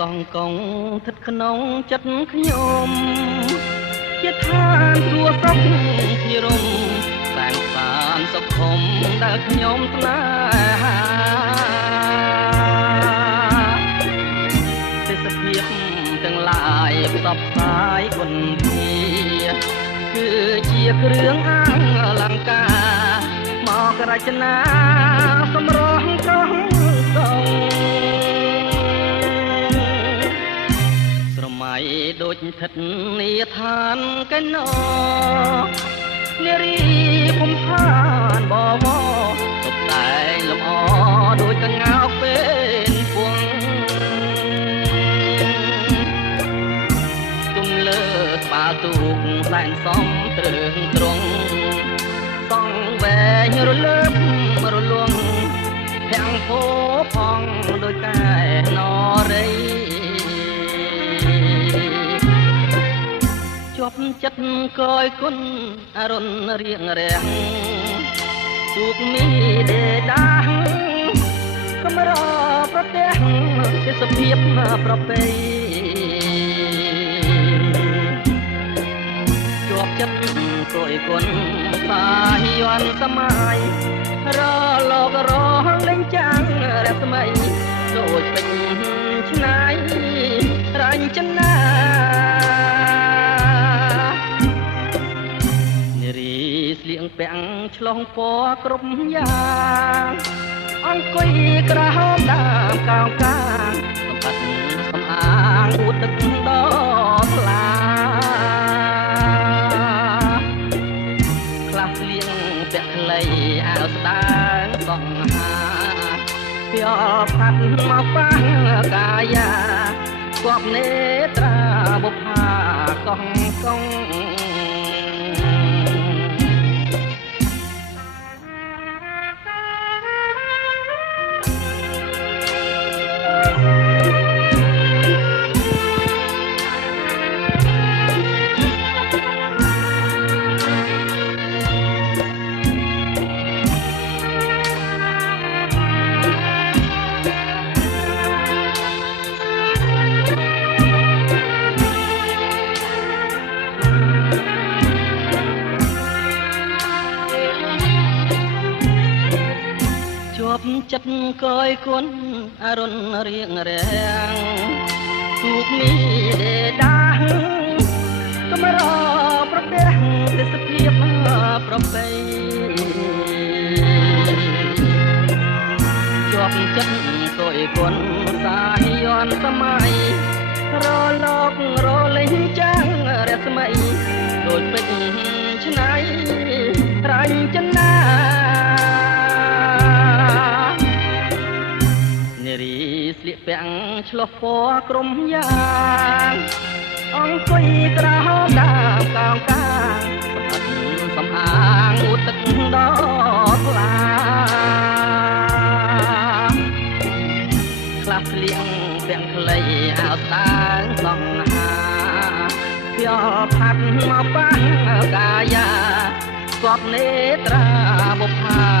កងកងស្ថិតក្នុងចិត្តខ្ញុំជាឋានគ្រួសុខជារមសាងសានសុខុមដែលខ្ញុំស្នេហាទេសភាពទាំងឡាយផ្សព្វផ្សាយគុណធាគឺជាគ្រឿងអលង្ការមករចនាសម្រស់កោះកងស្រមៃដូចស្ថិតនាឋានកែណោនារីភូមិឋានបវរតុបតែងលម្អដូចកង្កោកពេលពួងទុំលើក្បាលទូកសែនសំត្រឹងត្រង់សង់វែងរលើបរលងភាំងពោផងដោយកែនរីជាប់ចិត្តកយគុណអរុនរៀងរាំងទូកមីដេដាកំរប្រទេសទេសភាពប្រពៃជាប់ចិត្តកយគុណសាយ័នសម័យរលករលេងចាំងរស្មីដូចពេញឆ្នៃរញ្ចនាស្លៀងពាំងឆ្លងពណ៌គ្រប់យ៉ាងអង្គុយក្រហមដើមកោងកាងសម្បត្តិសំអាងអួតទឹកដល់ថ្លាខ្លះស្លៀងពាក់ខ្លីអាវស្ដើងសង្ហាពៀលផាត់មកប៉ះកាយាគប់នេត្រាបុប្ផាកងកងចិត្តកយគុណអរុនរៀងរាំងទូកមីដេដាកំរប្រទេសទេសភាពប្រពៃជាប់ចិត្តកយគុណសាយ័នសម័យរលករលេងចាំងរស្មីដូចពេជ្រឆ្នៃរញ្ចនាស្លៀកពាំងឆ្លុះពណ៌ក្រុមយ៉ាងអង្គុយក្រហមដើមកោងកាងសម្បត្តិសំអាងអួតទឹកដល់ថ្លាខ្លះស្លៀងពាំងខ្លីអាវស្ដើងសង្ហាពៀលផាត់មកប៉ះកាយាគប់នេត្រាបុប្ផា